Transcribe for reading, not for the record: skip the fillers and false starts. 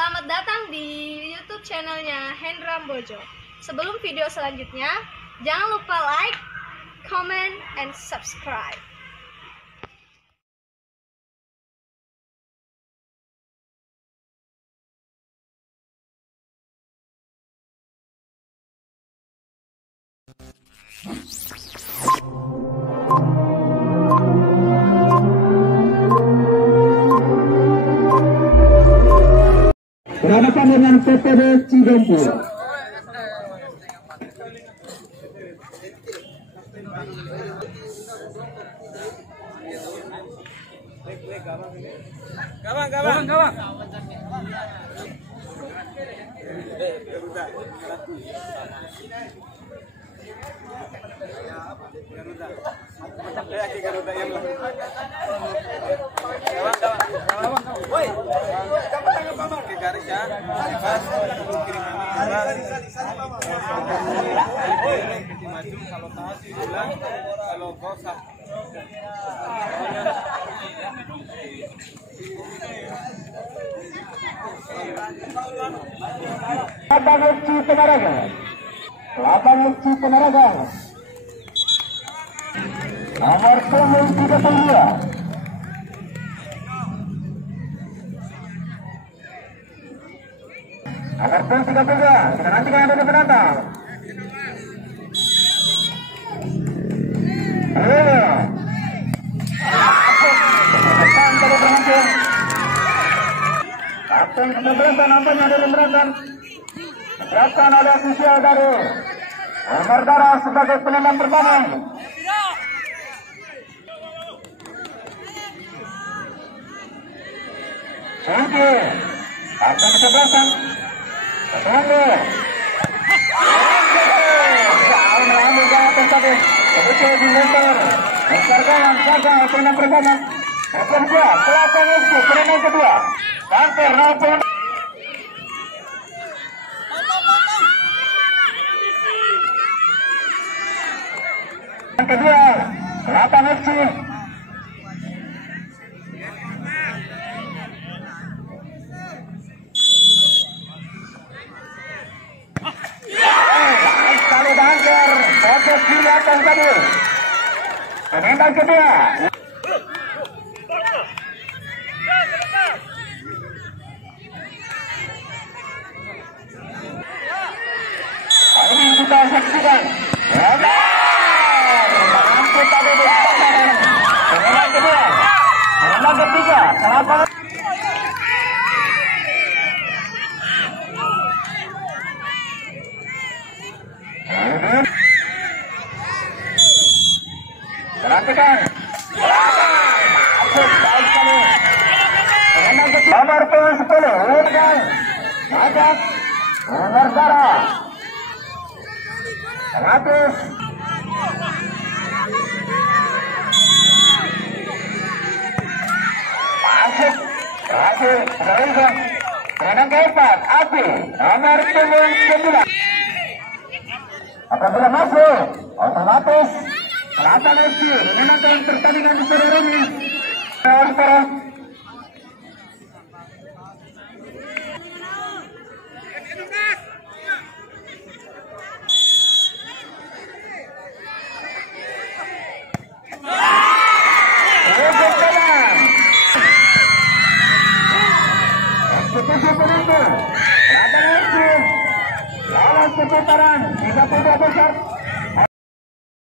selamat datang di YouTube channelnya Hendra Bojo. Sebelum video selanjutnya, jangan lupa like, comment, and subscribe. Berhadapan dengan PPD Cidompu. Gawang. Labang FC Penaraga. Nomor punggung 32. Nomor punggung 33. Kita nantikan ada penantang. Kapten ke-11 nampaknya ada pemberatan. Siapkan oleh ofisial dari Merdara sebagai penendang pertama. Oke, kapten ke-11 Ketanggu. Jauh mengambil gawat tersebut. Kebetulan di motor. Mencarkan penendang pertama. Kapten kedua, Selatan FC penendang kedua. Kantor maupun yang kedua, Selatan FC. Sekali bangker, fokus di atas tadi. Penendang kedua. Ini kita saksikan. Mampu tadi di atas. Penendang kedua. Penendang ketiga. Selamat. Perhatikan. Masuk baik sekali. Penendang ketiga. Nomor 10. Urgan. Ajak. Merdara. 100. Masuk. Berhasil. Berhasil. Penendang keempat. Api. Nomor 9. Apabila masuk, otomatis Selatan FC memenangkan pertandingan di sore ini. Eksekusi penentu Selatan FC lolos ke putaran 32 besar.